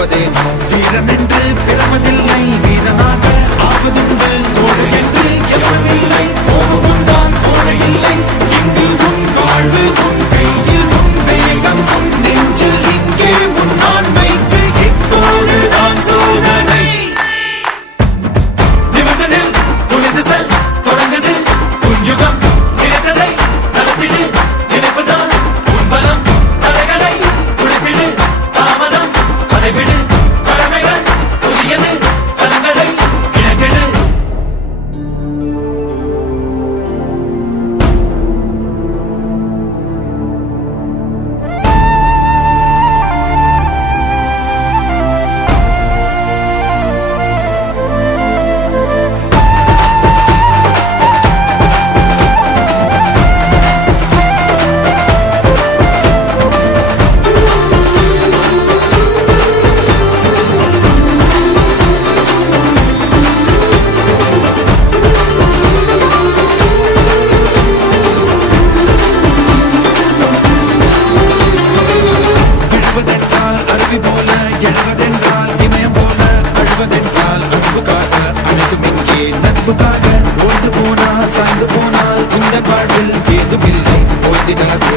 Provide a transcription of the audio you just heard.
வாழ்வதேனோ வீரன் என்று பிறவதில்லை வீரனாக ஆவதுண்டு தோழ என்று எவனவில்லை கோபம்தான் தோழ இல்லை இங்கு உன் வாழ்வு உன் கையில் உன் வேகம் உன் நெஞ்சில் இங்கே உன் ஆண்மைக்கு இப்போதுதான் சோதனை நிமிடனில் துணிந்து செல் தொடங்குது உன் யுகம் நினைத்ததை நடத்திடு நினைப்பதுதான் உன் பலம் தடைகளை குளித்திடு தாமதம் அதை விடு கடமைகள் புதியது கலங்களை இணைத்திடு விழுவதென்றால் அருவி போல எழுவதென்றால் இமயம் போல அழுவதென்றால் அன்புக்காக அனைத்தும் இங்கே நட்புக்காக ஓய்ந்து போனால் சாய்ந்து போனால் இந்த வாழ்வில் ஏதுமில்லை ஓய்ந்திடாது